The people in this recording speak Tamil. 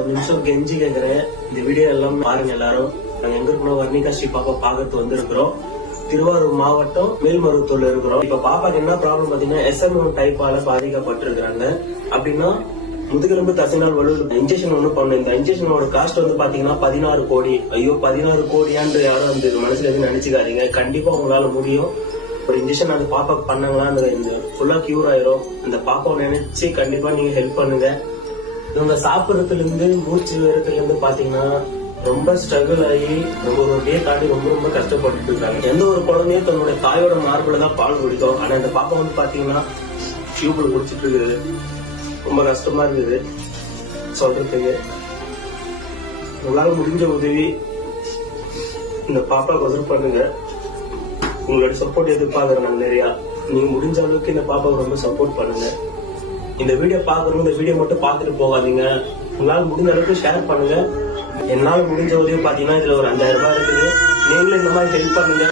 ஒரு நிமிஷம் கெஞ்சி கேட்கிறேன், இந்த வீடியோ எல்லாம் பாருங்க எல்லாரும். நாங்க எங்க இருக்கணும், வர்ணிகா ஸ்ரீ பாப்பா பாக்கிறது வந்திருக்கிறோம். திருவாரூர் மாவட்டம் மேல்மருவத்தூர்ல இருக்கிறோம். இப்ப பாப்பாக்கு என்ன ப்ராப்ளம் பாத்தீங்கன்னா SM1 டைப்பால பாதிக்கப்பட்டிருக்கிறாங்க. அப்படின்னா முதுகெலும்பு தசைநாள் வலுவில் இன்ஜெக்ஷன் ஒண்ணு பண்ணணும். இந்த இன்ஜெக்ஷனோட காஸ்ட் வந்து பாத்தீங்கன்னா 16 கோடி. ஐயோ 16 கோடியான்னு யாரும் வந்து மனசுல எதுவும் நினைச்சுக்காதீங்க. கண்டிப்பா உங்களால முடியும். ஒரு இன்ஜெக்ஷன் அந்த பாப்பாக்கு பண்ணாங்களா இந்த ஃபுல்லா கியூர் ஆயிரும். அந்த பாப்பாவை நினைச்சு கண்டிப்பா நீங்க ஹெல்ப் பண்ணுங்க. இவங்க சாப்பிடறதுல இருந்து மூச்சு வேறதுல இருந்து பாத்தீங்கன்னா ரொம்ப ஸ்ட்ரகிள் ஆகி ஒரு டே தாண்டி ரொம்ப கஷ்டப்பட்டு இருக்காங்க. எந்த ஒரு குழந்தையும் தன்னுடைய தாயோட மார்புல தான் பால் குடிக்கும். ஆனா அந்த பாப்பா வந்து பாத்தீங்கன்னா டியூப்ல குடிச்சிட்டு இருக்குது. ரொம்ப கஷ்டமா இருக்குது சொல்றதுக்கு. உங்களால முடிஞ்ச உதவி இந்த பாப்பாவுக்கு உதவி பண்ணுங்க. உங்களோட சப்போர்ட் எதிர்பார்க்கறேன் நான் நிறையா. நீங்க முடிஞ்ச அளவுக்கு இந்த பாப்பாவுக்கு ரொம்ப சப்போர்ட் பண்ணுங்க. இந்த வீடியோ பாக்குறவங்க இந்த வீடியோ மட்டும் பாத்துட்டு போகாதீங்க. உங்களால முடிஞ்ச அளவுக்கு ஷேர் பண்ணுங்க. என்னால முடிஞ்ச உதவி பாத்தீங்கன்னா இதுல ஒரு 5000 ரூபாய் இருக்குது. நீங்களும் இந்த மாதிரி ஹெல்ப் பண்ணுங்க.